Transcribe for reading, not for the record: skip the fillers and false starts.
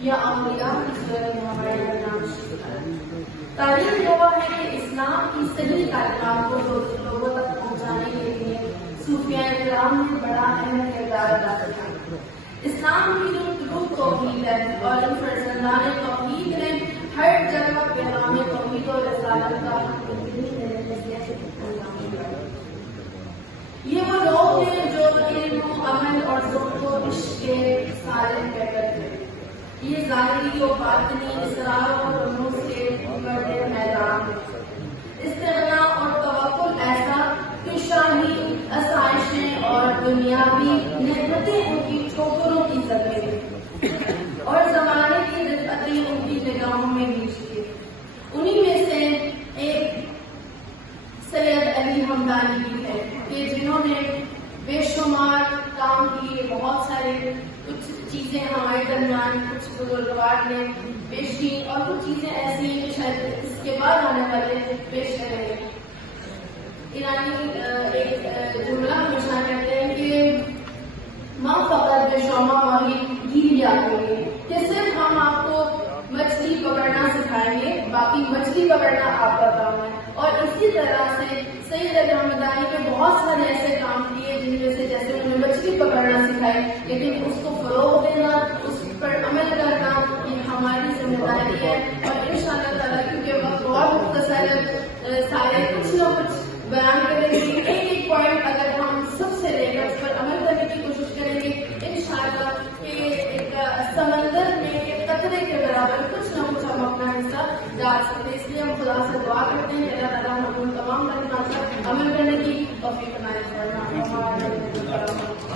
یا اولیاء کی صورت میں ہمارے درمیان تشریف لائے۔ تعلیم یہ ہے کہ اسلام کی صحیح تعلیمات کو لوگوں تک پہنچانے کے لیے صوفیاء کرام نے بڑا اہم کردار ادا کیا۔ اسلام کی جو توحید ہے اور فرزندان توحید نے ہر جگہ پیغام توحید اور رسالت کا یہ وہ لوگ ہیں جو علم و عمل اور ذوق و عشق کے صالح پیکر تھے۔ یہ ظاہری و باطنی اسرار و رموز کے بڑے میدان ہیں۔ استغنا اور توکل ایسا کہ شاہی آسائشیں اور دنیاوی نعمتیں ان کی ٹھوکروں کی زمین اور زمانے کی رفعتیں ان کی نگاہوں میں بیچتی۔ انہی میں سے ایک سید علی حمدانی بھی ہے کہ جنہوں نے بے شمار کام کیے، بہت سارے کچھ چیزیں ہمارے درمیان کچھ بزرگوار نے پیش کی اور کچھ چیزیں ایسی ہیں کہ شاید اس کے بعد آنے والے پیش کریں گے۔ ایرانی ایک جملہ ہمیشہ کہتے ہیں کہ ماں فقط بے شوما ماہی گیر لیا کریں کہ صرف ہم آپ کو مچھلی پکڑنا سکھائیں گے، باقی مچھلی پکڑنا آپ کا کام ہے۔ اور اسی طرح سے سید علی حمدانی نے بہت سارے ایسے کام کیے جن میں سے جیسے انہوں نے مچھلی پکڑنا سکھائی، لیکن اس کو فروغ دینا، اس پر عمل کرنا یہ ہماری ذمہ داری ہے۔ اور انشاءاللہ تعالیٰ کیونکہ وقت بہت مختصر ہے، سارے کچھ نہ کچھ بیان کریں گے، ایک پوائنٹ اگر ہم سب سے لے کر اس پر عمل کرنے کی کوشش کریں گے انشاءاللہ کہ ایک سمندر میں ایک قطرے کے برابر کچھ نہ کچھ ہم اپنا حصہ ڈال سکتے ہیں۔ اس لیے ہم خدا سے دعا کرتے ہیں کہ اللہ تعالیٰ ہم ان تمام کلمات پر عمل کرنے کی توفیق عنایت فرمائے۔